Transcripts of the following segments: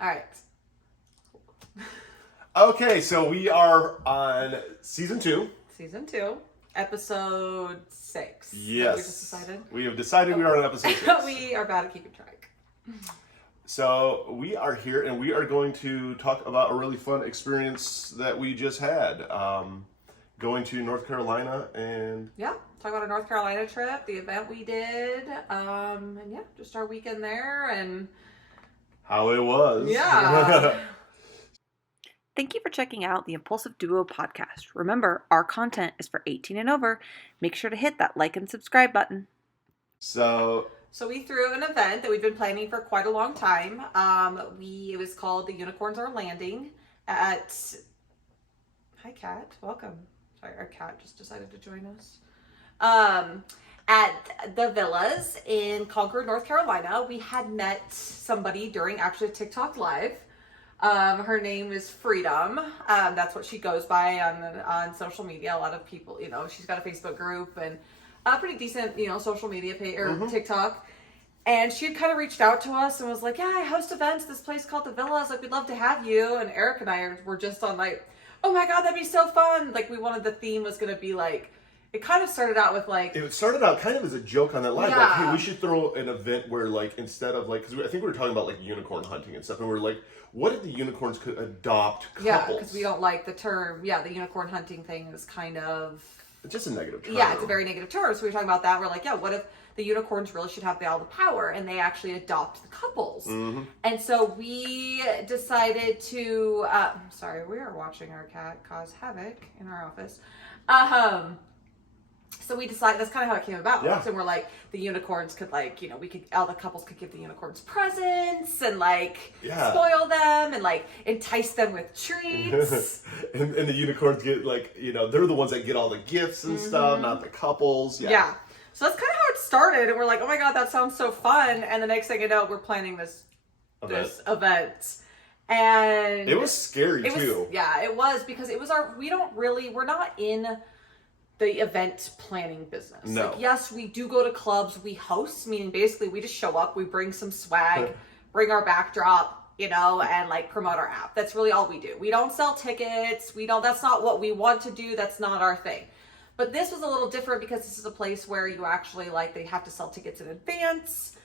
All right. Okay, so we are on season 2. Season 2, episode 6. Yes. We just decided. We have decided we are on episode 6. We are bad at keeping track. So we are here and we are going to talk about a really fun experience that we just had. Going to North Carolina and... Yeah, talk about our North Carolina trip, the event we did, and yeah, just our weekend there and... how it was. Yeah. Thank you for checking out the Impulsive Duo podcast. Remember, our content is for 18 and over. Make sure to hit that like and subscribe button. So we threw an event that we've been planning for quite a long time. It was called The Unicorns Are Landing at... Hi, Kat. Welcome. Sorry, our cat just decided to join us. At the villas in Concord, North Carolina. We had met somebody during actually TikTok Live. Her name is Freedom. That's what she goes by on social media. A lot of people, she's got a Facebook group and a pretty decent, social media page or TikTok. And she had kind of reached out to us and was like, yeah, I host events, this place called the Villas. Like, we'd love to have you. And Eric and I were just on like, oh my God, that'd be so fun. Like, we wanted the theme was going to be like, it kind of started out with like... It started out kind of as a joke on that live. Yeah. Like, hey, we should throw an event where like, instead of like, because I think we were talking about like unicorn hunting and stuff. And we were like, what if the unicorns could adopt couples? Yeah, because we don't like the term. Yeah, the unicorn hunting thing is kind of... It's just a negative term. Yeah, it's a very negative term. So we were talking about that. We're like, yeah, what if the unicorns really should have all the power and they actually adopt the couples? Mm-hmm. And so we decided to... sorry, we are watching our cat cause havoc in our office. So we decided, that's kind of how it came about. Yeah. So we're like, the unicorns could all the couples could give the unicorns presents and like spoil them and like entice them with treats. and the unicorns get like, they're the ones that get all the gifts and stuff, not the couples. Yeah. So that's kind of how it started. And we're like, oh my God, that sounds so fun. And the next thing you know, we're planning this event. And it was scary too. It was because it was we're not in the event planning business. No. Like, yes, we do go to clubs, we host, meaning basically we just show up, we bring some swag, bring our backdrop, and like promote our app. That's really all we do. We don't sell tickets. That's not what we want to do. That's not our thing. But this was a little different because this is a place where you actually they have to sell tickets in advance.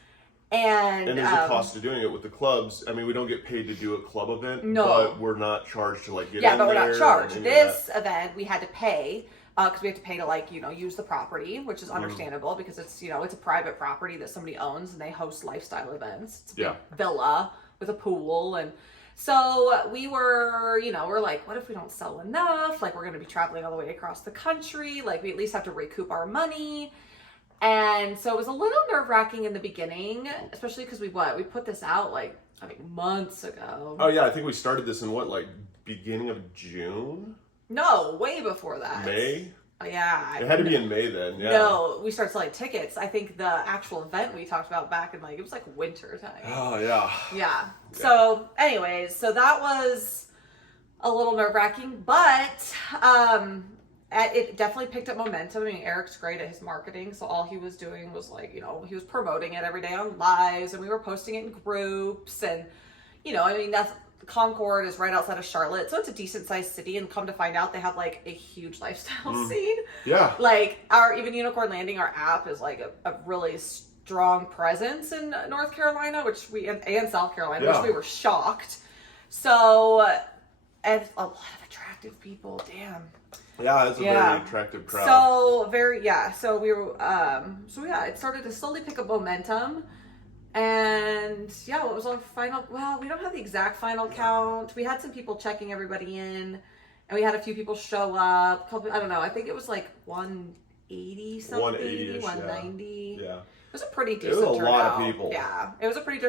And there's a cost to doing it with the clubs. I mean, we don't get paid to do a club event, but we're not charged to get in there. Yeah, but we're not charged. This event, we had to pay. Because we have to pay to use the property, which is understandable because it's it's a private property that somebody owns and they host lifestyle events. It's a big villa with a pool, and so we were we're like, what if we don't sell enough? Like, we're going to be traveling all the way across the country. Like, we at least have to recoup our money. And so it was a little nerve-wracking in the beginning, especially because we put this out months ago. Oh yeah, I think we started this in beginning of June. No, way before that. May? Yeah. It had to be in May then, yeah. No, we started selling tickets. I think the actual event we talked about back in it was winter time. Oh, yeah. Yeah. So anyways, that was a little nerve-wracking, but it definitely picked up momentum. I mean, Eric's great at his marketing, so all he was doing was he was promoting it every day on lives, and we were posting it in groups, and that's... Concord is right outside of Charlotte, so it's a decent sized city, and come to find out they have a huge lifestyle scene. Yeah. Even Unicorn Landing, our app is a really strong presence in North Carolina, and South Carolina, which we were shocked. So, and a lot of attractive people, damn. Yeah, it's a very attractive crowd. So we were, it started to slowly pick up momentum. And what was our final? Well, we don't have the exact final count. We had some people checking everybody in, and we had a few people show up. I don't know. I think it was 180 something, 190. Yeah. It was a pretty decent turnout. It was a lot of people. Yeah, it was a pretty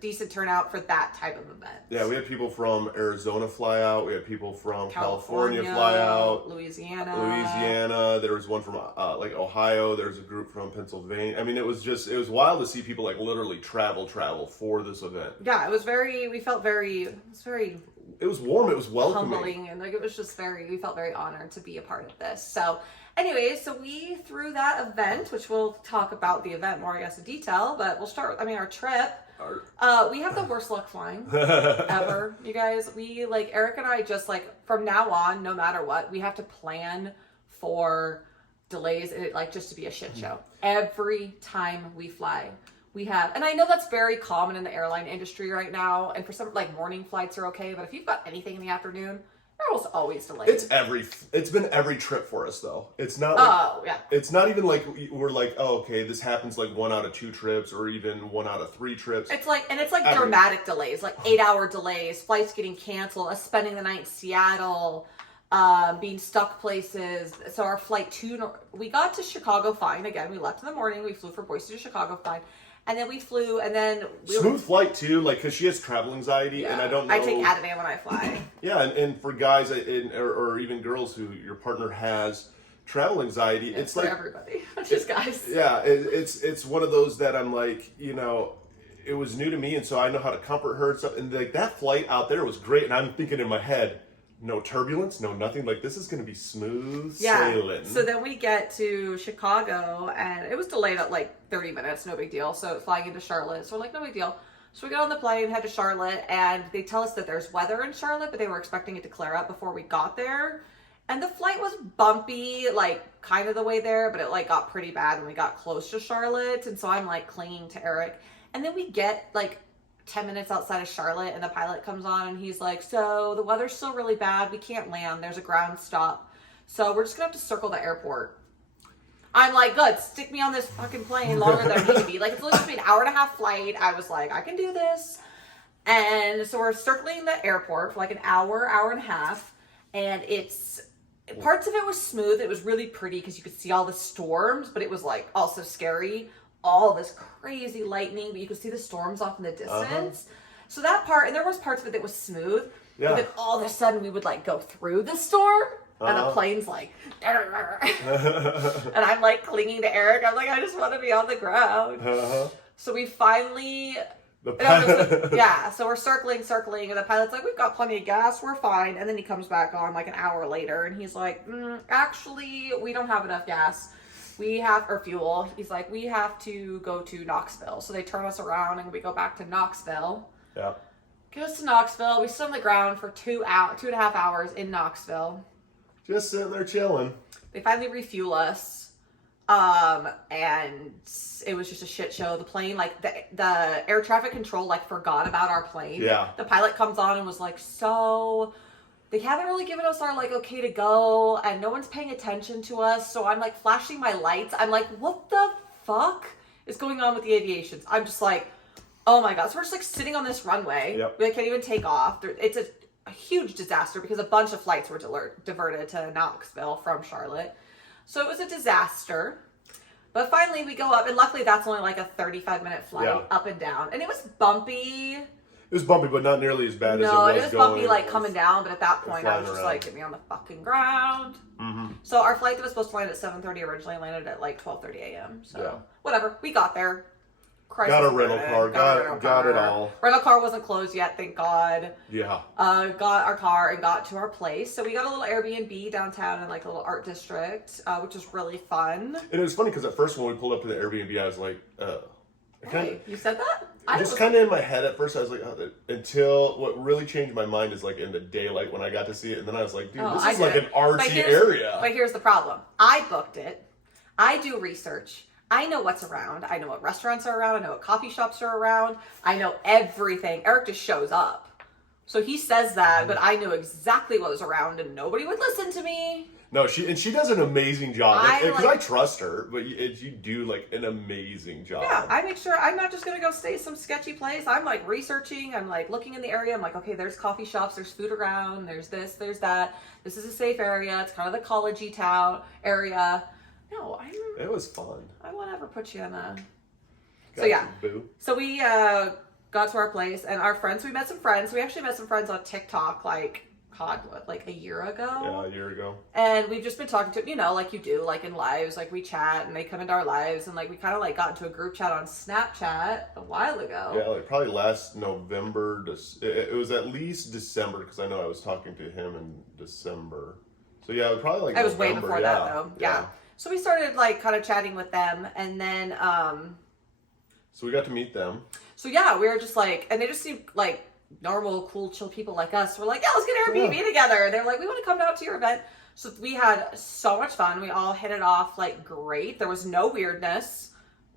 decent turnout for that type of event. Yeah, we had people from Arizona fly out. We had people from California fly out. Louisiana. There was one from Ohio. There was a group from Pennsylvania. I mean, it was wild to see people literally travel for this event. Yeah, it was very. It was warm. It was welcoming. Humbling, and it was just we felt very honored to be a part of this. So. Anyways, so we threw that event, which we'll talk about the event more, in detail, but we'll start with, our trip. We have the worst luck flying ever, you guys. We like Eric and I just like from now on, no matter what, we have to plan for delays and it like just to be a shit show. Every time we fly, we have, and I know that's very common in the airline industry right now. And for some like morning flights are okay, but if you've got anything in the afternoon, they're almost always delayed. It's been every trip for us though. It's not like, oh yeah. It's not even like we're like, oh, okay, this happens like 1 out of 2 trips or even 1 out of 3 trips. It's like dramatic delays, like 8-hour delays, flights getting canceled, us spending the night in Seattle, being stuck places. So our flight we got to Chicago fine. Again, we left in the morning. We flew from Boise to Chicago fine. And then we flew, and then smooth flight too, like because she has travel anxiety, and I don't know. I take Ativan when I fly. Yeah, and for guys or even girls who your partner has travel anxiety, it's for like everybody, not just guys. Yeah, it's one of those that I'm like, it was new to me, and so I know how to comfort her and stuff. And like that flight out there was great, and I'm thinking in my head, no turbulence, no nothing. Like this is going to be smooth sailing. So then we get to Chicago, and it was delayed at like 30 minutes, no big deal. So flying into Charlotte, so we're like, no big deal. So we get on the plane, head to Charlotte, and they tell us that there's weather in Charlotte, but they were expecting it to clear up before we got there. And the flight was bumpy, like kind of the way there, but it like got pretty bad when we got close to Charlotte. And so I'm like clinging to Eric. And then we get like 10 minutes outside of Charlotte, and the pilot comes on, and he's like, so the weather's still really bad. We can't land. There's a ground stop. So we're just going to have to circle the airport. I'm like, good. Stick me on this fucking plane longer than I need to be. Like, it's literally be an hour-and-a-half flight. I was like, I can do this. And so we're circling the airport for like an hour and a half. And parts of it was smooth. It was really pretty because you could see all the storms, but it was like also scary. All this crazy lightning, but you could see the storms off in the distance. So that part, and there was parts of it that was smooth. Yeah. But then all of a sudden we would like go through the storm, and the plane's like, and I'm like clinging to Eric. I'm like, I just want to be on the ground. So we finally, so we're circling, and the pilot's like, we've got plenty of gas, we're fine. And then he comes back on like an hour later, and he's like, actually, we don't have enough gas. Or fuel. He's like, we have to go to Knoxville. So they turn us around and we go back to Knoxville. Yeah. Get us to Knoxville. We sit on the ground for 2.5 hours in Knoxville. Just sitting there chilling. They finally refuel us. And it was just a shit show. The plane, like the air traffic control, like forgot about our plane. Yeah. The pilot comes on and was like, so they haven't really given us our like okay to go, and no one's paying attention to us. So I'm like flashing my lights. I'm like, what the fuck is going on with the aviations? I'm just like, oh my god. So we're just like sitting on this runway. Yep. We can't even take off. It's a huge disaster because a bunch of flights were diverted to Knoxville from Charlotte. So it was a disaster. But finally we go up, and luckily that's only like a 35-minute flight up and down. And it was bumpy. It was bumpy, but not nearly as bad as it was going. No, it was bumpy, like, coming down, but at that point, I was just like, get me on the fucking ground. Mm-hmm. So our flight that was supposed to land at 7:30 originally landed at, like, 12:30 a.m. So, whatever. We got there. Got a rental car. Got it all. Rental car wasn't closed yet, thank God. Yeah. Got our car and got to our place. So we got a little Airbnb downtown in, like, a little art district, which was really fun. And it was funny because at first when we pulled up to the Airbnb, I was like, hey, you said that? Just kind of in my head at first, I was like, until what really changed my mind is like in the daylight when I got to see it, and then I was like, dude, this is like an artsy area. But here's the problem. I booked it. I do research. I know what's around. I know what restaurants are around. I know what coffee shops are around. I know everything. Eric just shows up. So he says that, but I knew exactly what was around, and nobody would listen to me. No, she does an amazing job. Because I trust her, but you do like an amazing job. Yeah, I make sure I'm not just gonna go stay some sketchy place. I'm like researching. I'm like looking in the area. I'm like, okay, there's coffee shops, there's food around, there's this, there's that. This is a safe area. It's kind of the college-y town area. No, it was fun. I won't ever put you in a. Boo. So we got to our place, and our friends. We met some friends. We actually met some friends on TikTok, like a year ago? Yeah, a year ago. And we've just been talking to, like you do, like in lives, like we chat and they come into our lives, and like we kind of like got into a group chat on Snapchat a while ago. Yeah, like probably last November. It was at least December, because I know I was talking to him in December. So yeah, it was probably like it was way before that though. Yeah. So we started like kind of chatting with them, and then So we got to meet them. So yeah, we were just like, and they just seemed like normal, cool, chill people like us. We're like, yeah, let's get Airbnb together. They're like, we want to come out to your event. So we had so much fun. We all hit it off like great. There was no weirdness.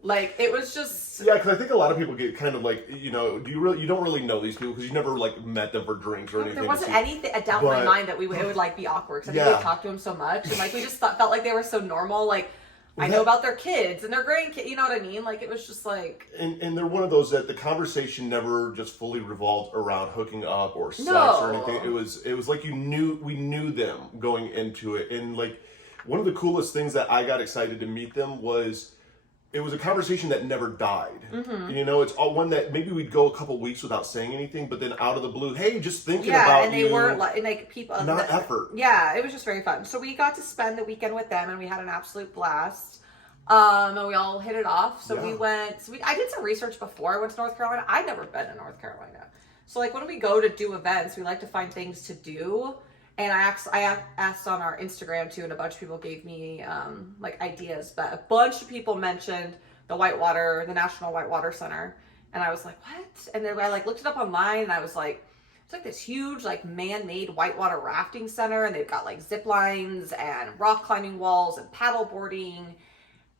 Like it was just because I think a lot of people get kind of like, you don't really know these people because you never like met them for drinks or anything. There wasn't a doubt in my mind that it would like be awkward because I think we talked to them so much and like we just felt like they were so normal. Like I know about their kids and their grandkids. You know what I mean? Like it was just like and they're one of those that the conversation never just fully revolved around hooking up or sex or anything. It was like we knew them going into it, and like one of the coolest things that I got excited to meet them was. It was a conversation that never died. It's all one that maybe we'd go a couple weeks without saying anything, but then out of the blue, hey, just thinking about and they weren't like people. Not effort. Yeah, it was just very fun. So we got to spend the weekend with them, and we had an absolute blast. And we all hit it off. So we went. I did some research before I went to North Carolina. I'd never been to North Carolina, so like when we go to do events, we like to find things to do. And I asked on our Instagram too, and a bunch of people gave me like ideas. But a bunch of people mentioned the National Whitewater Center, and I was like, what? And then I like looked it up online, and I was like, it's like this huge like man-made whitewater rafting center, and they've got like zip lines and rock climbing walls and paddle boarding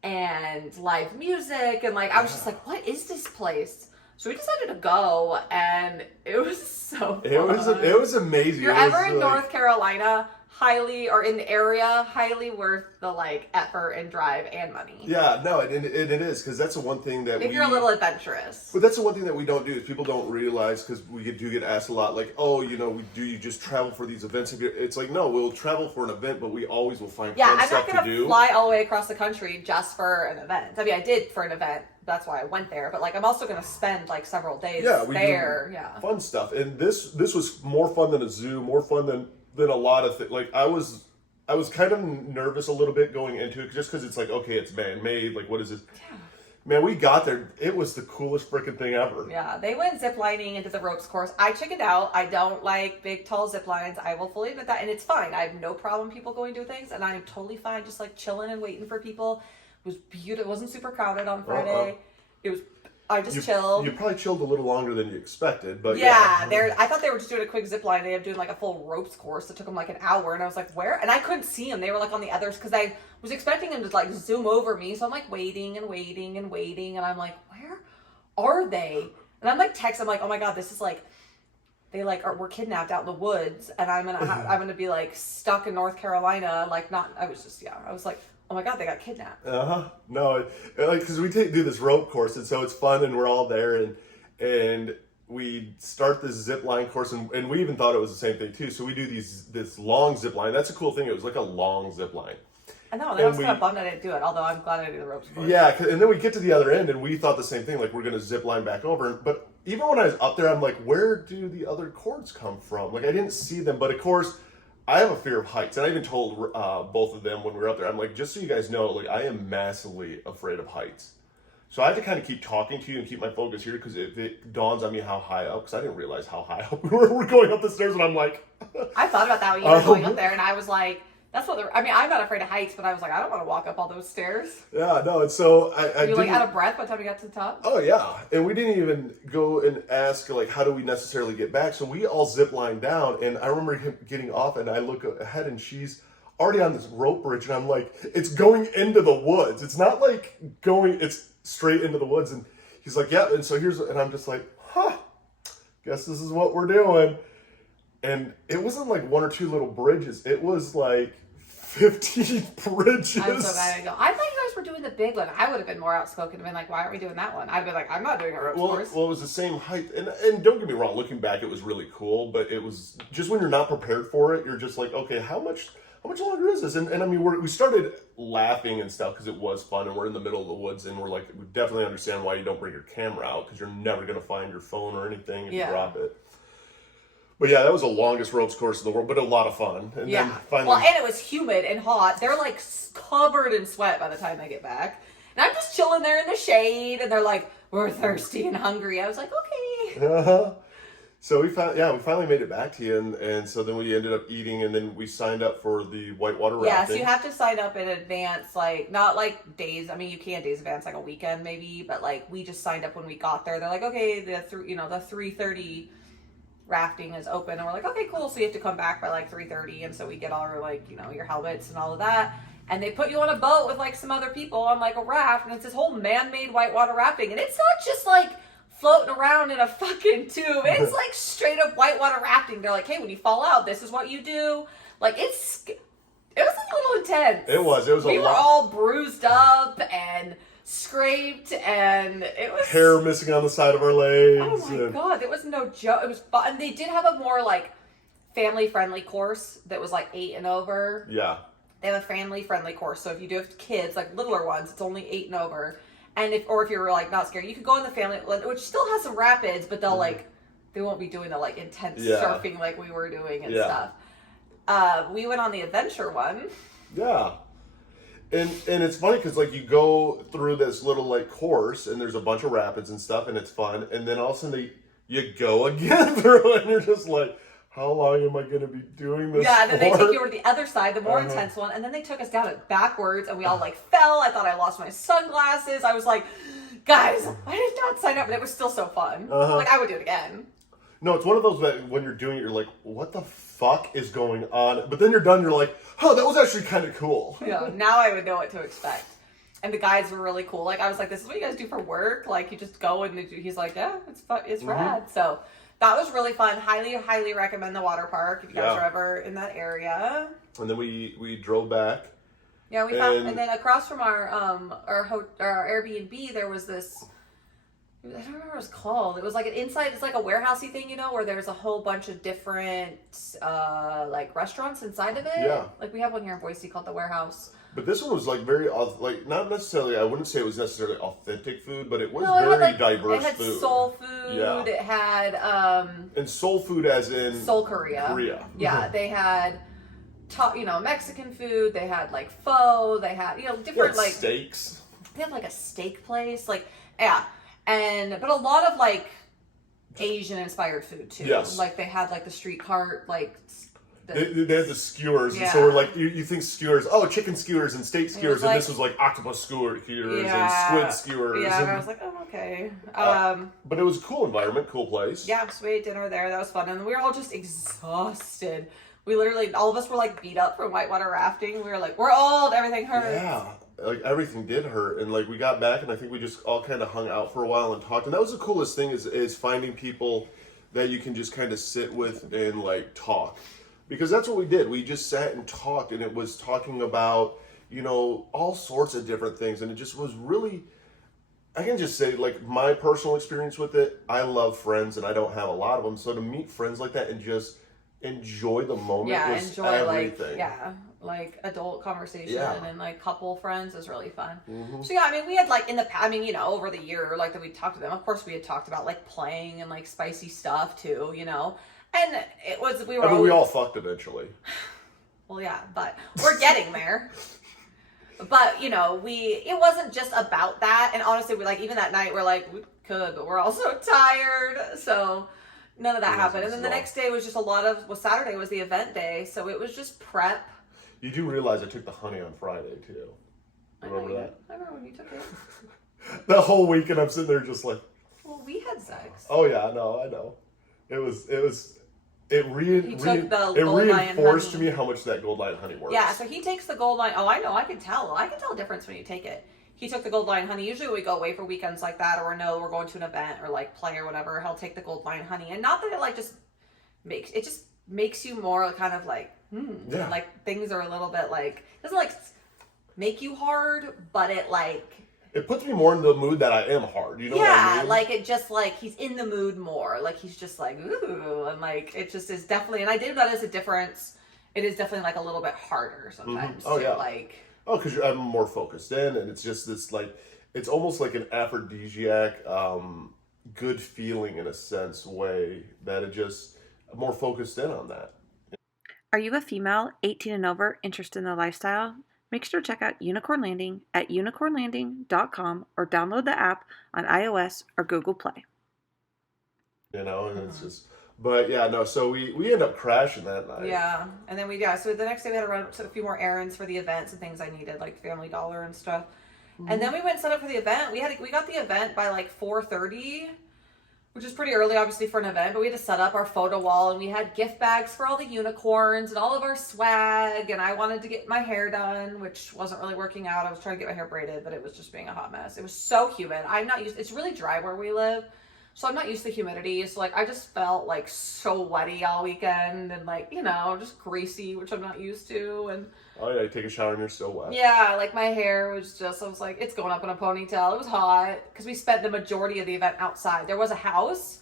and live music, and like I was just like, what is this place? So we decided to go, and it was so fun. It was amazing. If you're ever in North Carolina, or in the area, highly worth the like effort and drive and money. Yeah, no, it is because that's the one thing that if you're a little adventurous. But that's the one thing that we don't do is people don't realize because we do get asked a lot like, oh, do you just travel for these events? It's like no, we'll travel for an event, but we always will find fun stuff to do. I'm not gonna fly all the way across the country just for an event. I mean, I did for an event. That's why I went there. But like, I'm also gonna spend like several days there. Yeah, fun stuff. And this was more fun than a zoo. More fun than a lot of things. Like I was kind of nervous a little bit going into it just because it's like, okay, it's man-made. Like, what is this? Yeah. Man, we got there. It was the coolest freaking thing ever. Yeah, they went ziplining into the ropes course. I chickened out. I don't like big, tall zip lines. I will fully admit that. And it's fine. I have no problem people going to things. And I'm totally fine just like chilling and waiting for people. It was beautiful. It wasn't super crowded on Friday. It was... I just chilled. You probably chilled a little longer than you expected, but I thought they were just doing a quick zip line. They ended up doing like a full ropes course that took them like an hour, and I was like, where? And I couldn't see them. They were like on the others because I was expecting them to like zoom over me. So I'm like waiting, and I'm like, where are they? And I'm like texting. I'm like, oh my god, this is like they like we're kidnapped out in the woods, and I'm gonna be like stuck in North Carolina. Like not. I was like. Oh my god, they got kidnapped. No, like because we do this rope course, and so it's fun, and we're all there, and we start this zip line course, and we even thought it was the same thing too. So we do this long zip line. That's a cool thing. It was like a long zip line. I know. I was kind of bummed I didn't do it. Although I'm glad I did the ropes course. Yeah, and then we get to the other end, and we thought the same thing. Like we're gonna zip line back over, but even when I was up there, I'm like, where do the other cords come from? Like I didn't see them, but of course. I have a fear of heights, and I even told both of them when we were up there, I'm like, just so you guys know, like I am massively afraid of heights. So I have to kind of keep talking to you and keep my focus here because if it dawns on me how high up, because I didn't realize how high up we were. We're going up the stairs, and I'm like... I thought about that when you were going up there, and I was like, that's what I mean, I'm not afraid of heights, but I was like, I don't want to walk up all those stairs. Yeah, no, and so I you like out of breath by the time we got to the top? Oh, yeah. And we didn't even go and ask, like, how do we necessarily get back? So we all zip line down, and I remember him getting off, and I look ahead, and she's already on this rope bridge, and I'm like, it's going into the woods. It's not like it's straight into the woods. And he's like, yeah, and so and I'm just like, guess this is what we're doing. And it wasn't like one or two little bridges. It was like 15 bridges. I'm so glad I didn't go. I thought you guys were doing the big one. I would have been more outspoken and been like, why aren't we doing that one? I'd have been like, I'm not doing a ropes course. Well, it was the same height. And don't get me wrong, looking back, it was really cool. But it was just when you're not prepared for it, you're just like, okay, how much longer is this? And I mean, we started laughing and stuff because it was fun. And we're in the middle of the woods. And we're like, we definitely understand why you don't bring your camera out because you're never going to find your phone or anything if you drop it. But yeah, that was the longest ropes course in the world, but a lot of fun. And then finally... Well, and it was humid and hot. They're like covered in sweat by the time they get back. And I'm just chilling there in the shade, and they're like, we're thirsty and hungry. I was like, okay. So we finally made it back to you, and so then we ended up eating, and then we signed up for the whitewater rafting. Yeah, so you have to sign up in advance, like not like days. I mean, you can days advance, like a weekend maybe, but like we just signed up when we got there. They're like, okay, the 3:30 rafting is open, and we're like, okay, cool. So you have to come back by like 3:30, and so we get all our like your helmets and all of that. And they put you on a boat with like some other people on like a raft, and it's this whole man-made whitewater rafting, and it's not just like floating around in a fucking tube. It's like straight up whitewater rafting. They're like, hey, when you fall out, this is what you do. Like it was a little intense. It was a lot. We were all bruised up and scraped, and it was hair missing on the side of our legs. Oh my god, it was no joke. It was fun. And they did have a more like family-friendly course that was like 8 and over. Yeah. They have a family-friendly course, so if you do have kids, like littler ones, it's only 8 and over. And if you're like not scared, you could go in the family, which still has some rapids, but they'll like, they won't be doing the like intense surfing like we were doing and stuff. We went on the adventure one. Yeah. And it's funny because like you go through this little like course and there's a bunch of rapids and stuff and it's fun. And then all of a sudden you go again through it and you're just like, how long am I going to be doing this Yeah, and then for? they take you over to the other side, the more intense one, and then they took us down it backwards, and we all like fell. I thought I lost my sunglasses. I was like, guys, I did not sign up, but it was still so fun. Like, I would do it again. No, it's one of those that when you're doing it, you're like, what the fuck is going on? But then you're done, you're like, oh, that was actually kind of cool. Yeah, now I would know what to expect. And the guys were really cool. Like, I was like, this is what you guys do for work? Like, you just go and he's like, yeah, it's fun. It's rad. So that was really fun. Highly, highly recommend the water park if you guys are ever in that area. And then we drove back. Yeah, we found, and then across from our Airbnb, there was this, I don't remember what it was called. It was like it's like a warehousey thing, where there's a whole bunch of different, like restaurants inside of it. Yeah. Like we have one here in Boise called the Warehouse. But this one was like very, like not necessarily, I wouldn't say it was necessarily authentic food, but it was very diverse food. It had soul food. Yeah. It had, and soul food as in Seoul, Korea. Yeah, they had, Mexican food. They had like pho. They had, different like steaks. They had like a steak place, like but a lot of like Asian inspired food too. Yes. Like they had like the street cart, like they had the skewers, and so we're like, you think skewers, chicken skewers and steak skewers, and this was like octopus skewers and squid skewers. Yeah, and I was like, oh, okay. But it was a cool environment, cool place. Yeah, so we ate dinner there. That was fun, and we were all just exhausted. We literally, all of us were like beat up from whitewater rafting. We were like, we're old, everything hurts. Yeah, like everything did hurt, and like we got back, and I think we just all kind of hung out for a while and talked, and that was the coolest thing is finding people that you can just kind of sit with and like talk. Because that's what we did. We just sat and talked, and it was talking about, all sorts of different things. And it just was really, I can just say, like, my personal experience with it, I love friends, and I don't have a lot of them. So to meet friends like that and just enjoy the moment was everything. Like adult conversation and like couple friends is really fun. Mm-hmm. So we had like in the past, over the year, like that we talked to them. Of course, we had talked about like playing and like spicy stuff too, And it was, we all fucked eventually. Well, yeah, but we're getting there. But, it wasn't just about that. And honestly, we even that night, we're like, we could, but we're also tired. So none of that happened. And then the next day was just Saturday was the event day. So it was just prep. You do realize I took the honey on Friday, too. Remember that? I remember when you took it. That whole weekend, I'm sitting there just like. Well, we had sex. Oh, yeah, I know. It reinforced to me how much that Gold Lion honey works. Yeah, so he takes the Gold Lion. Oh, I know. I can tell. I can tell a difference when you take it. He took the Gold Lion honey. Usually when we go away for weekends like that, or we're going to an event or like play or whatever, he'll take the Gold Lion honey. And not that it just makes you more kind of like, like things are a little bit like, doesn't like make you hard, but it puts me more in the mood that I am hard, what I mean? Like it just like he's in the mood more. Like he's just like, ooh, and like it just is definitely, and I did notice a difference. It is definitely like a little bit harder sometimes. Mm-hmm. Oh, yeah. Like, because I'm more focused in, and it's just this like, it's almost like an aphrodisiac, good feeling in a sense way that it just more focused in on that. Are you a female, 18 and over, interested in the lifestyle? Make sure to check out Unicorn Landing at unicornlanding.com or download the app on iOS or Google Play. And it's just But yeah, no. So we end up crashing that night. Yeah, and then so the next day we had to run to a few more errands for the events and things I needed, like Family Dollar and stuff. And then we went and set up for the event. We got the event by like 4:30, which is pretty early, obviously, for an event. But we had to set up our photo wall, and we had gift bags for all the unicorns and all of our swag. And I wanted to get my hair done, which wasn't really working out. I was trying to get my hair braided, but it was just being a hot mess. It was so humid. I'm not used. It's really dry where we live. So I'm not used to humidity. So like I just felt like so wetty all weekend and like, just greasy, which I'm not used to. And oh yeah, you take a shower and you're still wet. yeah, like my hair was I was like, it's going up in a ponytail. It was hot because we spent the majority of the event outside. There was a house,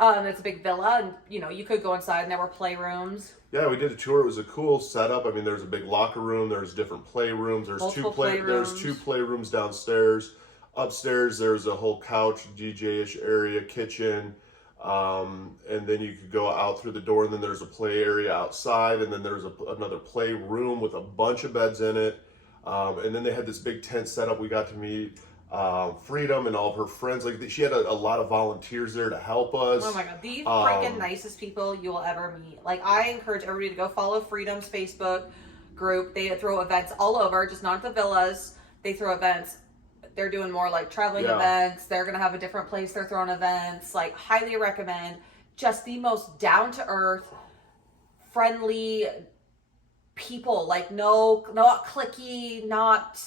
it's a big villa, and you could go inside and there were playrooms. Yeah, we did a tour. It was a cool setup. I mean, there's a big locker room. There's different playrooms. There's Multiple two playrooms downstairs. Upstairs, there's a whole couch, DJ-ish area, kitchen, and then you could go out through the door, and then there's a play area outside, and then there's another play room with a bunch of beds in it, and then they had this big tent set up. We got to meet Freedom and all of her friends. Like she had a lot of volunteers there to help us. Oh my god, the freaking nicest people you will ever meet. Like I encourage everybody to go follow Freedom's Facebook group. They throw events all over, just not at the villas. They throw events. They're doing more like traveling events. They're going to have a different place they're throwing events. Like, highly recommend. Just the most down-to-earth, friendly people. Like, not cliquey, not...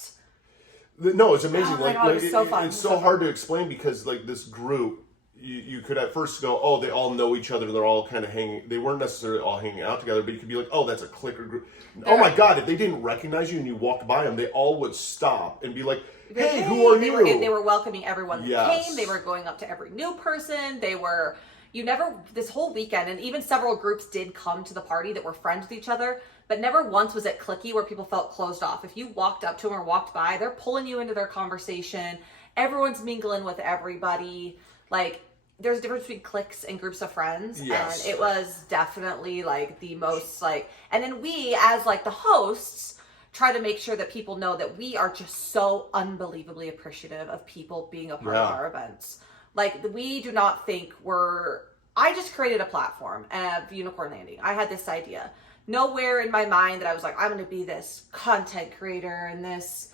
No, it's amazing. Oh my God, it was so fun. It's so hard to explain because, like, this group, you could at first go, oh, they all know each other. They're all kind of hanging... They weren't necessarily all hanging out together, but you could be like, oh, that's a clicker group. Oh my God, if they didn't recognize you and you walked by them, they all would stop and be like... Hey, who are you? They were welcoming everyone that Yes. came. They were going up to every new person. This whole weekend, and even several groups did come to the party that were friends with each other, but never once was it cliquey where people felt closed off. If you walked up to them or walked by, they're pulling you into their conversation. Everyone's mingling with everybody. Like, there's a difference between cliques and groups of friends. Yes. And it was definitely like the most like, and then we as like the hosts, try to make sure that people know that we are just so unbelievably appreciative of people being a part of our events. Like, we do not think I just created a platform of Unicorn Landing. I had this idea. Nowhere in my mind that I was like, I'm going to be this content creator and this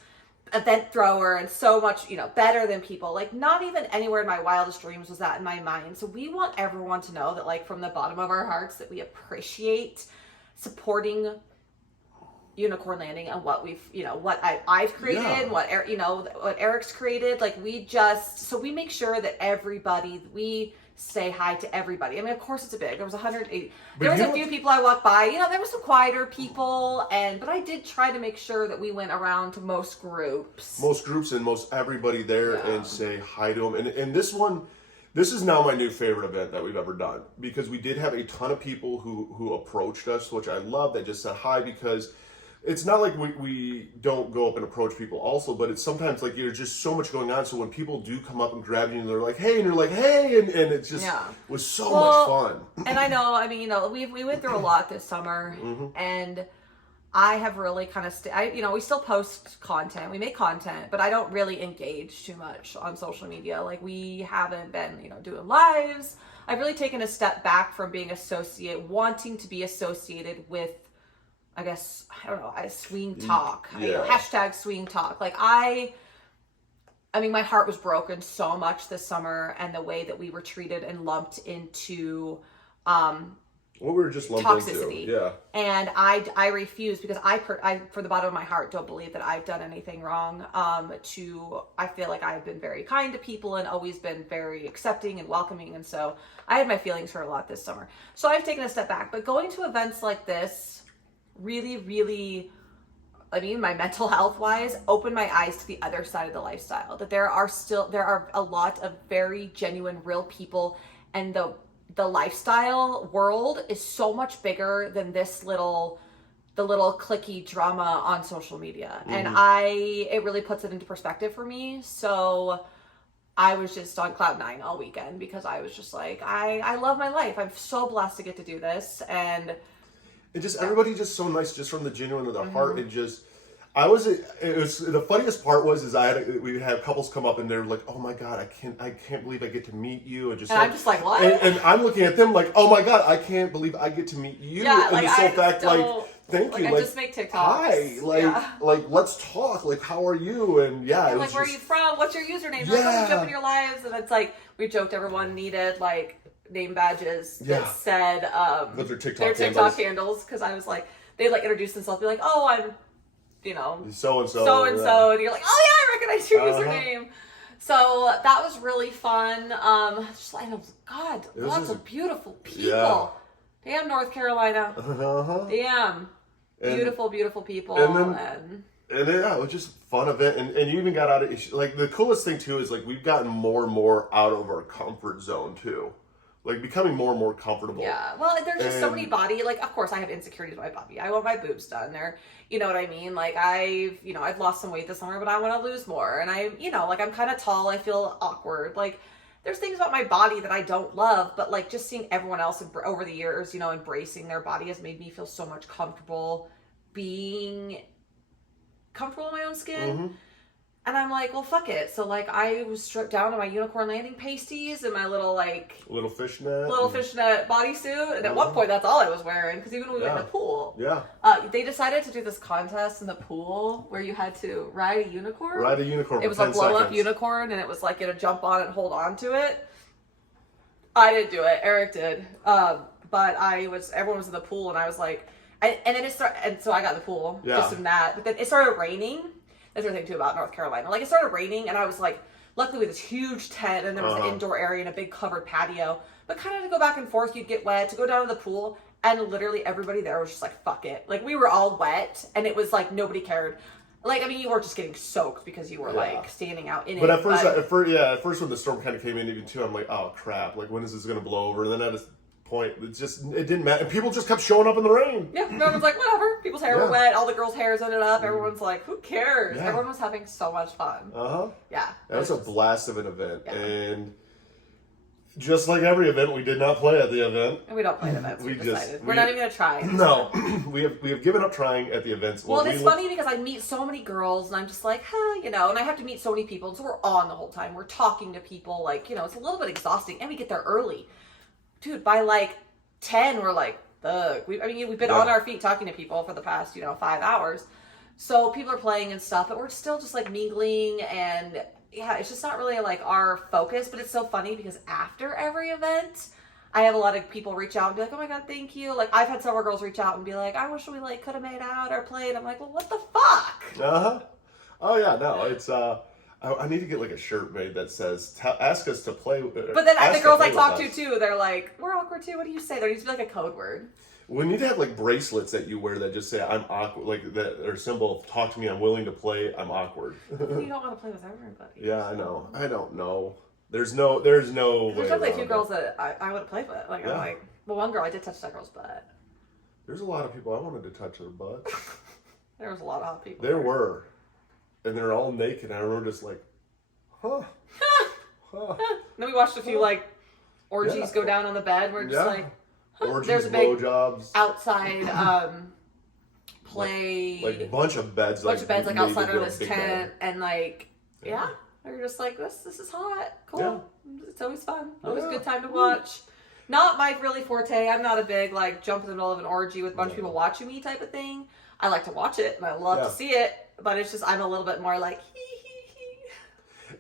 event thrower and so much, better than people. Like, not even anywhere in my wildest dreams was that in my mind. So we want everyone to know that, like, from the bottom of our hearts, that we appreciate supporting Unicorn Landing and what we've, what I've created, what Eric's created. Like, we make sure that we say hi to everybody. I mean, of course it's there was 180. There was a few people I walked by, there was some quieter people, but I did try to make sure that we went around to most groups and most everybody there and say hi to them. And this is now my new favorite event that we've ever done, because we did have a ton of people who approached us, which I love, that just said hi, because it's not like we don't go up and approach people also, but it's sometimes like there's just so much going on. So when people do come up and grab you and they're like, hey, and you're like, hey, and it just was so much fun. And I know, I mean, we went through a lot this summer, and I have really kind of, we still post content, we make content, but I don't really engage too much on social media. Like, we haven't been, doing lives. I've really taken a step back from wanting to be associated with, I guess, I don't know, swing talk, hashtag swing talk. Like, I mean, my heart was broken so much this summer, and the way that we were treated and lumped into, what we were just lumped toxicity. Into. Yeah. And I refuse, because I, for the bottom of my heart, don't believe that I've done anything wrong. I feel like I've been very kind to people and always been very accepting and welcoming. And so I had my feelings hurt a lot this summer. So I've taken a step back, but going to events like this really, really, I mean, my mental health wise, opened my eyes to the other side of the lifestyle, that there are a lot of very genuine, real people, and the lifestyle world is so much bigger than the little cliquey drama on social media. And it really puts it into perspective for me. So I was just on cloud 9 all weekend, because I was just like, I love my life. I'm so blessed to get to do this. And just everybody just so nice, just from the genuine of their heart. And just, It was the funniest part was we had couples come up and they're like, oh my God, I can't believe I get to meet you, and I'm just like, what? And I'm looking at them like, oh my God, I can't believe I get to meet you. Yeah, and like, the sole fact, still, like, thank you. I like, just make TikToks. Hi, like let's talk. Like, how are you? And yeah, and like, where are you from? What's your username? Like, let me jump in your lives. And it's like, we joked everyone needed like name badges that said those are their TikTok handles, because I was like, they'd like introduce themselves, be like, oh, I'm, so and so, and you're like, oh yeah, I recognize your username. So that was really fun. Just like, God, lots of beautiful people. Yeah. Damn, North Carolina. Damn, beautiful people. And yeah, it was just a fun event, and you even got out of, like, the coolest thing too is like we've gotten more and more out of our comfort zone too. Like, becoming more and more comfortable. Yeah. Well, there's just so many body. Like, of course, I have insecurities with my body. I want my boobs done. You know what I mean? Like, I've lost some weight this summer, but I want to lose more. And I'm kind of tall. I feel awkward. Like, there's things about my body that I don't love, but like just seeing everyone else over the years, embracing their body has made me feel so much comfortable being comfortable in my own skin. Mm-hmm. And I'm like, well, fuck it. So, like, I was stripped down to my unicorn landing pasties and my little fishnet bodysuit. And at one point, that's all I was wearing, because even when we went in the pool, they decided to do this contest in the pool where you had to ride a unicorn. It was a blow-up unicorn, and it was like you had to jump on it and hold on to it. I didn't do it. Eric did. But everyone was in the pool, and I was like, and then it started, and so I got in the pool just from that. But then it started raining. That's the thing too about North Carolina. Like, it started raining, and I was like, luckily we had this huge tent, and there was an indoor area and a big covered patio. But kind of to go back and forth, you'd get wet, to go down to the pool, and literally everybody there was just like, fuck it. Like, we were all wet, and it was like nobody cared. Like, I mean, you were just getting soaked because you were like standing out in it. But at first when the storm kind of came in even too, I'm like, oh crap, like, when is this going to blow over? And then at this point, it didn't matter. And people just kept showing up in the rain. Yeah, everyone's like, whatever. People's hair were wet. All the girls' hairs ended up. Everyone's like, who cares? Yeah. Everyone was having so much fun. Yeah. That was a blast of an event. Yeah. And just like every event, we did not play at the event. And we don't play at events. We decided. We're not even going to try. No. we have given up trying at the events. Well, it's funny because I meet so many girls, and I'm just like, and I have to meet so many people. And so we're on the whole time. We're talking to people. Like, it's a little bit exhausting. And we get there early. Dude, by like 10, we're like, ugh. We've been on our feet talking to people for the past, 5 hours. So people are playing and stuff, but we're still just like mingling, and yeah, it's just not really like our focus. But it's so funny because after every event, I have a lot of people reach out and be like, oh my God, thank you. Like, I've had several girls reach out and be like, I wish we like could have made out or played. I'm like, well, what the fuck? Oh yeah, no, it's I need to get like a shirt made that says ask us to play. But then the girls I talk to too, they're like, we're awkward too. What do you say? There needs to be like a code word. We need to have like bracelets that you wear that just say I'm awkward, like that or symbol of talk to me, I'm willing to play, I'm awkward. You don't want to play with everybody. Yeah, I know. I don't know. There's no way. There's definitely a few girls that I would play with. Like, I'm like, well, one girl I did touch that girl's butt. There's a lot of people I wanted to touch her butt. There was a lot of hot people. There were, and they're all naked. And I remember just like, huh. Then we watched a few like orgies go down on the bed. We're just like, orgies, there's a big blowjobs, outside play, like a bunch of beds, like outside of this tent, and like we're just like this is hot, cool. Yeah. It's always fun, always a good time to watch. Not my really forte. I'm not a big like jump in the middle of an orgy with a bunch of people watching me type of thing. I like to watch it and I love to see it, but it's just I'm a little bit more like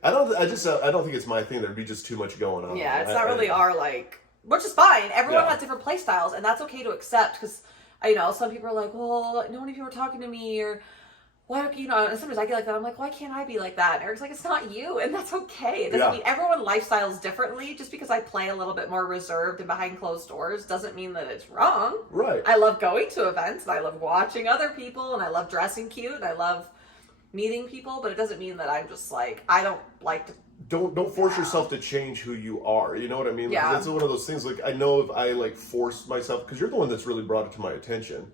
I don't think it's my thing. There'd be just too much going on. Yeah, it's not really our like, which is fine. Everyone has different play styles, and that's okay to accept. Because some people are like, well, no many people are talking to me, or why, and sometimes I get like that. I'm like, why can't I be like that? And Eric's like, it's not you, and that's okay. It doesn't mean everyone lifestyles differently. Just because I play a little bit more reserved and behind closed doors doesn't mean that it's wrong. Right. I love going to events, and I love watching other people, and I love dressing cute, and I love meeting people, but it doesn't mean that I'm just like, I don't like to. Don't force yourself to change who you are. You know what I mean? Yeah. That's one of those things. Like, I know if I like force myself, because you're the one that's really brought it to my attention.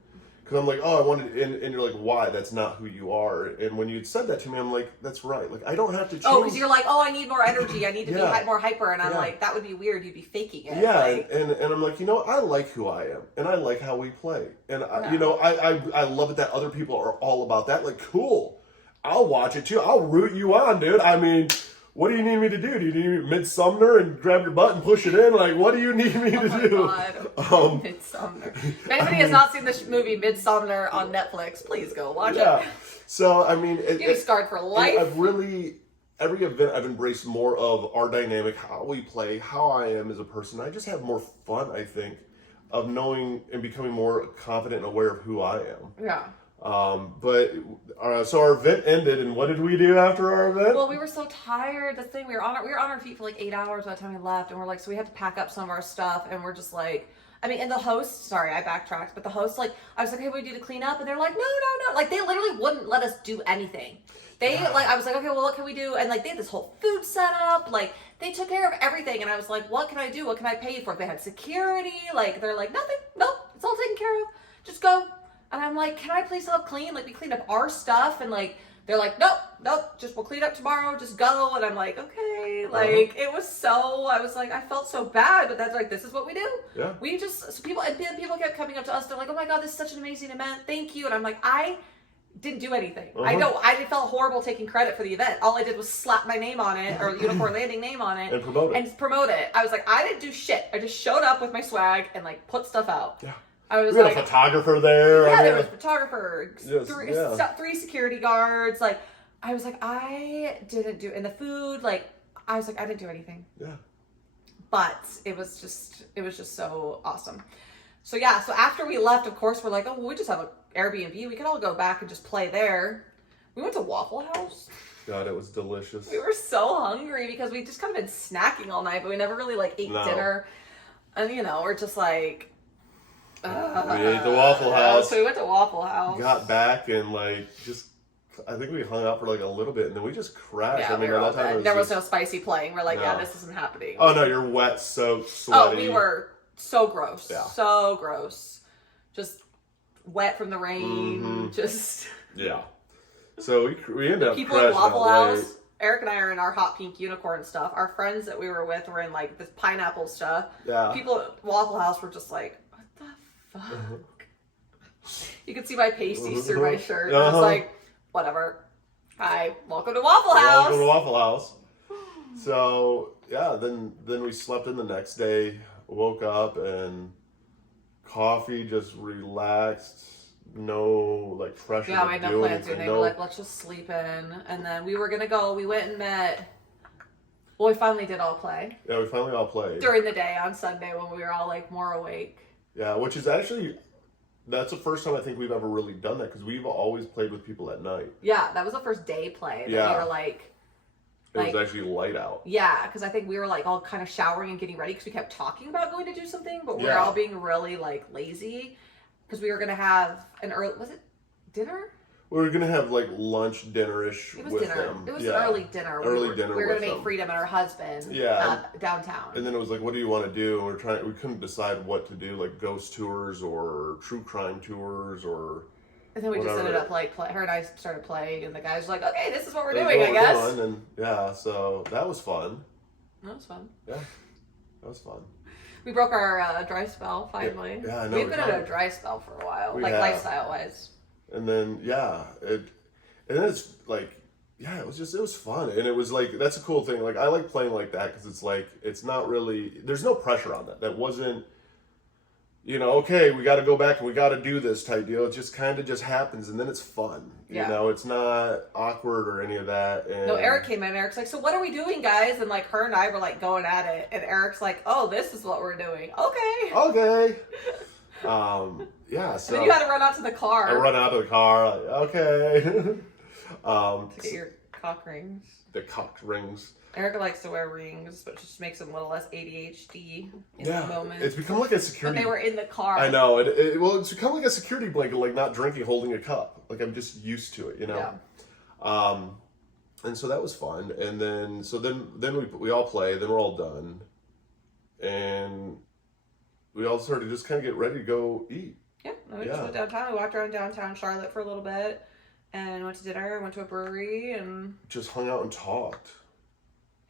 Because I'm like, oh, I wanted, and you're like, why? That's not who you are. And when you said that to me, I'm like, that's right. Like, I don't have to change. Oh, because you're like, oh, I need more energy. I need to be more hyper. And I'm like, that would be weird. You'd be faking it. Yeah, like, and I'm like, I like who I am, and I like how we play, and I love it that other people are all about that. Like, cool, I'll watch it too. I'll root you on, dude. I mean, what do you need me to do? Do you need me to mid-Sumner and grab your butt and push it in? Like, what do you need me to do? God. Mid-Sumner. If anybody has not seen this movie, Mid-Sumner, on Netflix, please go watch it. So, I mean... You'll be scarred for life. Every event, I've embraced more of our dynamic, how we play, how I am as a person. I just have more fun, I think, of knowing and becoming more confident and aware of who I am. Yeah. So our event ended, and what did we do after our event? Well, we were so tired. The thing, we were on our feet for like 8 hours by the time we left, and we're like, so we had to pack up some of our stuff, and we're just like, I mean, and the host, sorry, I backtracked, but the host, like, I was like, hey, what do we do to clean up? And they're like, no. Like, they literally wouldn't let us do anything. I was like, okay, well, what can we do? And like, they had this whole food set up. Like, they took care of everything. And I was like, what can I do? What can I pay you for? They had security. Like, they're like, nothing. Nope. It's all taken care of. Just go. And I'm like, can I please help clean? Like, we cleaned up our stuff. And like, they're like, nope. Just we'll clean up tomorrow. Just go. And I'm like, okay. Like, it was so, I was like, I felt so bad. But that's like, this is what we do. Yeah. We just, so people kept coming up to us. They're like, oh my God, this is such an amazing event. Thank you. And I'm like, I didn't do anything. I know I felt horrible taking credit for the event. All I did was slap my name on it, or Unicorn Landing name on it, and promote it. I was like, I didn't do shit. I just showed up with my swag and like put stuff out. Yeah. I was we had a photographer there. Yeah, there was a photographer, yes, three security guards. Like, I was like, I didn't do, and the food, like, I was like, I didn't do anything. Yeah. But it was just so awesome. So yeah, so after we left, of course, we're like, oh, well, we just have an Airbnb. We could all go back and just play there. We went to Waffle House. God, it was delicious. We were so hungry because we just kind of been snacking all night, but we never really like ate dinner. And we're just like, we ate the Waffle House. So we went to Waffle House. Got back and like I think we hung out for like a little bit and then we just crashed. Yeah, I mean, at that time there was no spicy playing. We're like, yeah, this isn't happening. Oh no, you're wet, soaked, sweaty. Oh, we were so gross. Yeah. So gross. Just wet from the rain. Mm-hmm. Just. Yeah. So we ended up people in Waffle House. Late. Eric and I are in our hot pink unicorn stuff. Our friends that we were with were in like this pineapple stuff. Yeah. People at Waffle House were just like, what the fuck? You could see my pasties through my shirt. I was like, whatever. Hi, welcome to Waffle House. Welcome to Waffle House. So yeah, then we slept in the next day. Woke up and coffee, just relaxed. No like pressure. Yeah, we had no plans. They were like, let's just sleep in. And then we were gonna go. We went and met. Well, we finally did all play. Yeah, we finally all played during the day on Sunday when we were all like more awake. Yeah, which is actually. That's the first time I think we've ever really done that because we've always played with people at night. Yeah, that was the first day play. Yeah. We were like... It was actually light out. Yeah, because I think we were like all kind of showering and getting ready because we kept talking about going to do something, but we were all being really like lazy because we were going to have an early... Was it dinner? We were going to have like lunch, dinner-ish with them. It was early dinner. Early dinner We were going to with meet Freedom and her husband downtown. And then it was like, what do you want to do? And we couldn't decide what to do, like ghost tours or true crime tours or and then we whatever. Just ended up like, her and I started playing and the guys were like, okay, this is what we're doing, I guess. And yeah, so that was fun. That was fun. Yeah, that was fun. We broke our dry spell, finally. Yeah, I know. We've been in a dry spell for a while, lifestyle-wise. And then, and then it's like, it was fun. And it was like, that's a cool thing. Like, I like playing like that because it's like, it's not really, there's no pressure on that. That wasn't, okay, we got to go back and we got to do this type deal. It just kind of just happens and then it's fun. It's not awkward or any of that. And no, Eric came in. Eric's like, so what are we doing, guys? And like her and I were like going at it. And Eric's like, oh, this is what we're doing. Okay. Yeah, so... And then you had to run out to the car. I run out to the car, like, okay. To get your cock rings. The cock rings. Erica likes to wear rings, but just makes them a little less ADHD in the moment. It's become like a security... But they were in the car. I know. It's become like a security blanket, like not drinking, holding a cup. Like, I'm just used to it, Yeah. And so that was fun. And then we all play, then we're all done. And we all started to just kind of get ready to go eat. Yeah, And we just went downtown. We walked around downtown Charlotte for a little bit and went to dinner, went to a brewery, and just hung out and talked.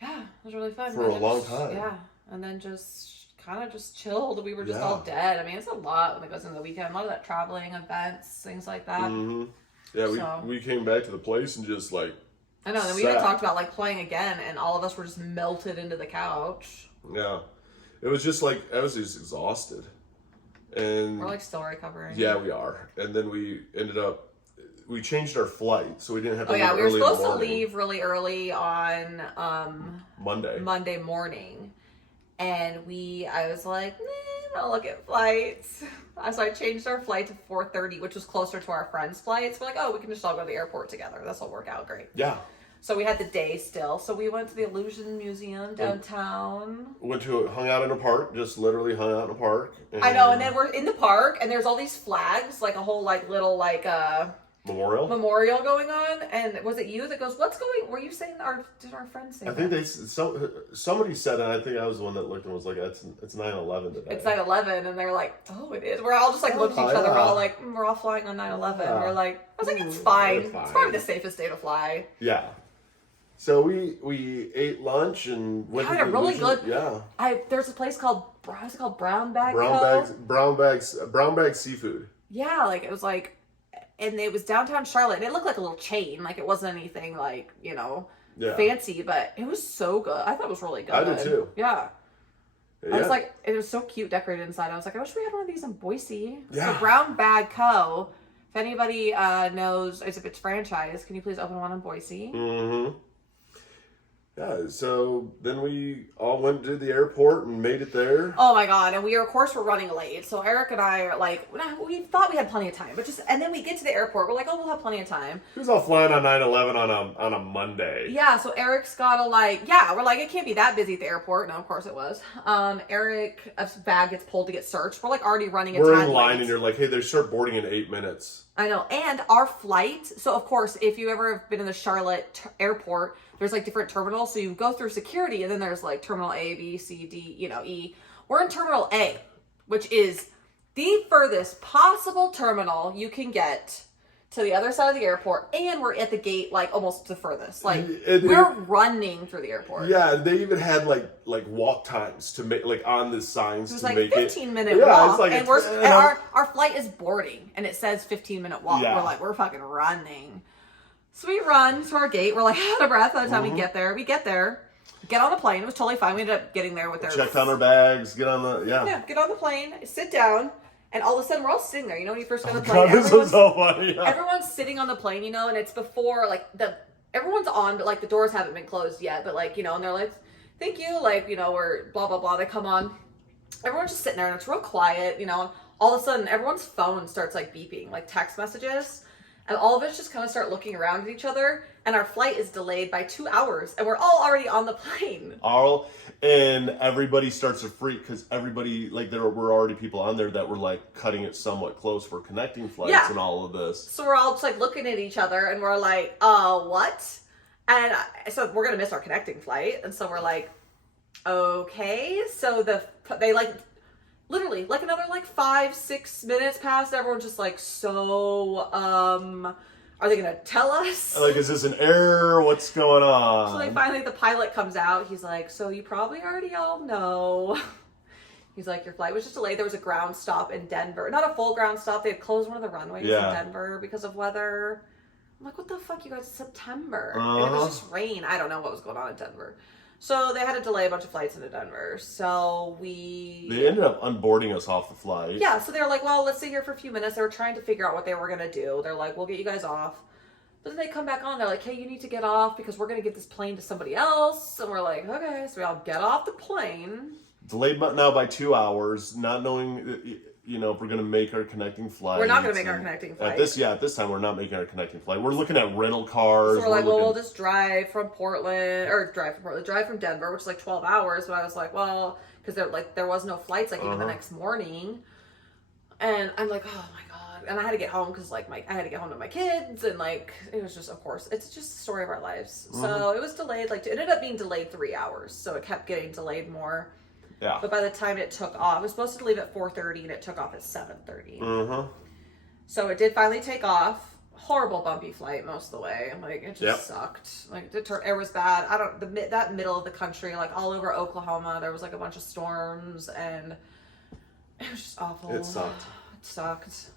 Yeah, it was really fun. For a long time. Yeah, and then just kind of just chilled. We were just all dead. I mean, it's a lot when it goes into the weekend. A lot of that traveling, events, things like that. Mm-hmm. Yeah, we came back to the place and just like I know, and then we even talked about like playing again, and all of us were just melted into the couch. Yeah. It was just like, I was just exhausted. And we're like still recovering. Yeah, we are. And then we we changed our flight, so we didn't have to leave we were early in the supposed to morning. leave really early on Monday morning. And I was like, I'll look at flights. So I changed our flight to 4:30, which was closer to our friend's flights. We're like, oh, we can just all go to the airport together. This will work out great. Yeah. So we had the day still. So we went to the Illusion Museum downtown. Hung out in a park, just literally hung out in a park. I know, and then we're in the park, and there's all these flags, like a whole little memorial going on. And was it you that goes, were you saying, did our friends say I think somebody said it, and I think I was the one that looked and was like, it's 9/11 today. It's 9/11, and they're like, oh, it is. We're all just like looking at each other. We're all like, we're all flying on 9/11. Yeah. We're like, I was like, it's fine. It's probably the safest day to fly. Yeah. So we ate lunch and went to the really good. Yeah. There's a place called, how's it called? Brown Bag Seafood. Yeah, like it was like, and it was downtown Charlotte, and it looked like a little chain. Like it wasn't anything like, fancy, but it was so good. I thought it was really good. I did too. Yeah. I was like, it was so cute decorated inside. I was like, I wish we had one of these in Boise. Yeah. So Brown Bag Co. If anybody knows if it's franchise, can you please open one in Boise? Mm-hmm. Yeah, so then we all went to the airport and made it there. Oh my god, and of course we're running late. So Eric and I are like, we thought we had plenty of time, and then we get to the airport, we're like, oh, we'll have plenty of time. He was all flying on 9/11 on a Monday. Yeah, so Eric's gotta we're like, it can't be that busy at the airport. No, of course it was. Eric's bag gets pulled to get searched. We're like already running a We're in line and you're like, hey, they start boarding in 8 minutes. I know, and our flight, so of course, if you ever have been in the Charlotte airport, there's like different terminals, so you go through security, and then there's like terminal A, B, C, D, E. We're in terminal A, which is the furthest possible terminal you can get to the other side of the airport, and we're at the gate, like almost the furthest. Like we're running through the airport. Yeah, they even had like walk times to make on the signs to make it. It was like 15-minute walk, it's like and our flight is boarding, and it says 15-minute walk. Yeah. We're like, we're fucking running. So we run to our gate. We're like out of breath by the time we get there. We get there, get on the plane. It was totally fine. We ended up getting there with their checked on our bags, get on the plane, sit down. And all of a sudden, we're all sitting there. When you first get on the plane, God, this was so funny. Yeah. Everyone's sitting on the plane, and it's before everyone's on, but the doors haven't been closed yet. But and they're like, "Thank you," we're blah blah blah. They come on. Everyone's just sitting there, and it's real quiet, And all of a sudden, everyone's phone starts beeping, text messages, and all of us just kind of start looking around at each other. And our flight is delayed by 2 hours, and we're all already on the plane. And everybody starts to freak because everybody, there were already people on there that were cutting it somewhat close for connecting flights and all of this. So we're all just looking at each other, and we're like, what? And so we're gonna miss our connecting flight, and so we're like, okay. So they literally another 5-6 minutes passed. Everyone's just are they going to tell us? Is this an error? What's going on? So finally the pilot comes out. He's like, so you probably already all know. He's like, your flight was just delayed. There was a ground stop in Denver. Not a full ground stop. They had closed one of the runways in Denver because of weather. I'm like, what the fuck, you guys? It's September. And it was just rain. I don't know what was going on in Denver. So they had to delay a bunch of flights into Denver. So they ended up unboarding us off the flight. Yeah, so they were like, well, let's sit here for a few minutes. They were trying to figure out what they were going to do. They're like, we'll get you guys off. But then they come back on. They're like, hey, you need to get off because we're going to give this plane to somebody else. And we're like, okay. So we all get off the plane. Delayed now by 2 hours, not knowing if we're going to make our connecting flight. We're not going to make our connecting flight. At this time, we're not making our connecting flight. We're looking at rental cars. So we're like, we'll just drive from Denver, which is 12 hours. But I was like, well, because there was no flights even the next morning. And I'm like, oh my God. And I had to get home because I had to get home to my kids. And it was just, of course, it's just the story of our lives. So it was delayed. It ended up being delayed 3 hours. So it kept getting delayed more. Yeah. But by the time it took off, it was supposed to leave at 4:30 and it took off at 7:30. So it did finally take off. Horrible bumpy flight most of the way. Like, it just sucked. Like, the air was bad. That middle of the country, like all over Oklahoma, there was like a bunch of storms, and it was just awful. It sucked. It sucked.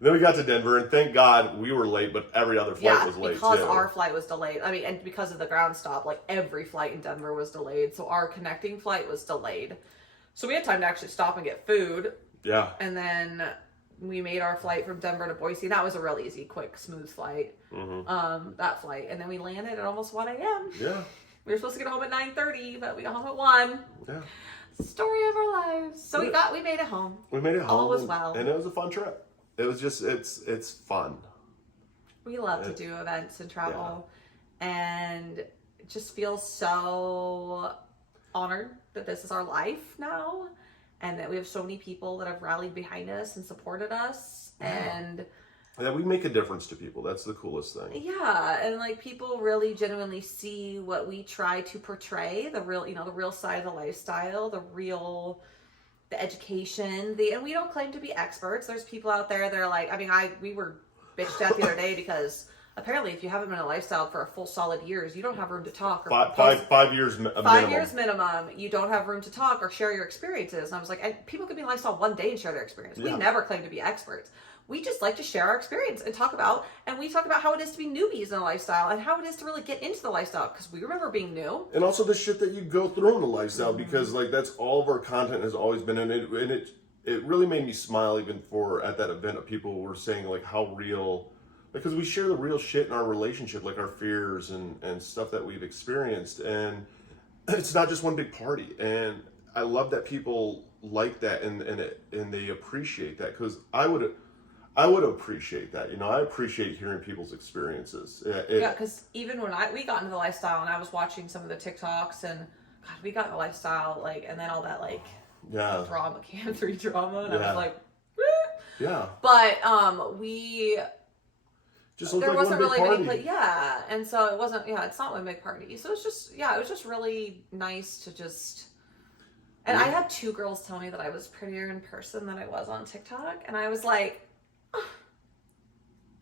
Then we got to Denver, and thank God we were late, but every other flight was late because too. our flight was delayed. I mean, and because of the ground stop, like every flight in Denver was delayed. So our connecting flight was delayed. So we had time to actually stop and get food. Yeah. And then we made our flight from Denver to Boise. And that was a real easy, quick, smooth flight. That flight. And then we landed at almost 1 a.m. Yeah. We were supposed to get home at 9:30, but we got home at 1. Yeah. Story of our lives. So we made it home. We made it home. All was well. And it was a fun trip. It was just, it's fun. We love to do events and travel, and it just feels so honored that this is our life now, and that we have so many people that have rallied behind us and supported us, and that we make a difference to people. That's the coolest thing. Yeah, and like people really genuinely see what we try to portray, the real side of the lifestyle, the education, and we don't claim to be experts. There's people out there that are like, I mean, we were bitched at the other day because apparently if you haven't been in a lifestyle for a full solid years, you don't have room to talk. Or 5 years minimum. 5 years minimum, you don't have room to talk or share your experiences. And I was like, and people could be in lifestyle one day and share their experience. We never claim to be experts. We just like to share our experience and talk about how it is to be newbies in a lifestyle and how it is to really get into the lifestyle, because we remember being new. And also the shit that you go through in the lifestyle, because like that's all of our content has always been in it, and it really made me smile even at that event of people were saying like how real, because we share the real shit in our relationship, like our fears and stuff that we've experienced, and it's not just one big party. And I love that people like that and they appreciate that, because I would appreciate that. I appreciate hearing people's experiences. Because even when we got into the lifestyle and I was watching some of the TikToks, and God, we got in the lifestyle, like, and then all that, like, drama, Cam 3 drama, and I was like, yeah. But we just looked there like wasn't one big really party. many, and so it wasn't. It's not one big party. So it's just, it was just really nice to just. And I had 2 girls tell me that I was prettier in person than I was on TikTok, and I was like.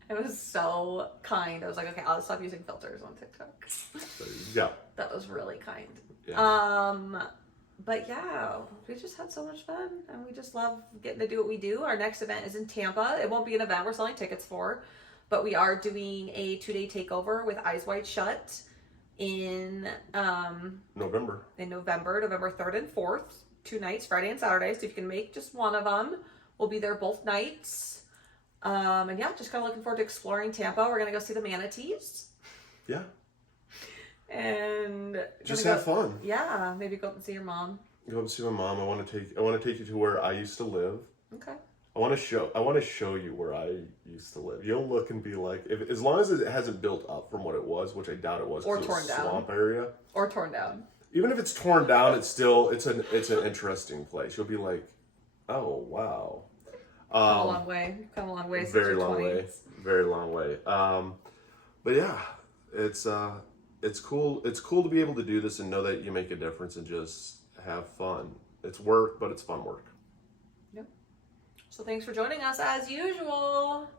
It was so kind. I was like, okay, I'll stop using filters on TikTok. Yeah. That was really kind. Yeah. But yeah, we just had so much fun, and we just love getting to do what we do. Our next event is in Tampa. It won't be an event we're selling tickets for, but we are doing a 2-day takeover with Eyes Wide Shut in November. November 3rd and 4th, 2 nights, Friday and Saturday. So if you can make just one of them, we'll be there both nights. And just kind of looking forward to exploring Tampa. We're gonna go see the manatees. Yeah. And just have fun. Yeah, maybe go up and see your mom. Go up and see my mom. I want to take you to where I used to live. Okay. I want to show you where I used to live. You'll look and be like, as long as it hasn't built up from what it was, which I doubt it was, or torn down, swamp area, or torn down. Even if it's torn down, it's an interesting place. You'll be like, oh wow. Come a long way. Come a long way. Very long way. Very long way. But yeah, it's cool. It's cool to be able to do this and know that you make a difference and just have fun. It's work, but it's fun work. Yep. So thanks for joining us as usual.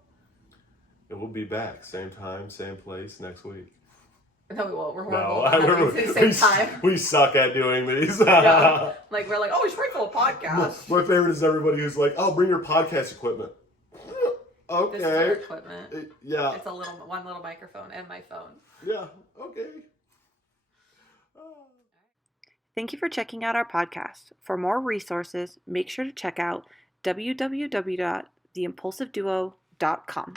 And we'll be back, same time, same place next week. No, we won't. We're horrible. Same time. We suck at doing these. Yeah. Like, we're like, oh, we should wait for a podcast. My favorite is everybody who's like, oh, bring your podcast equipment. Okay. This is our equipment. Yeah. It's one little microphone and my phone. Yeah. Okay. Thank you for checking out our podcast. For more resources, make sure to check out www.theimpulsiveduo.com.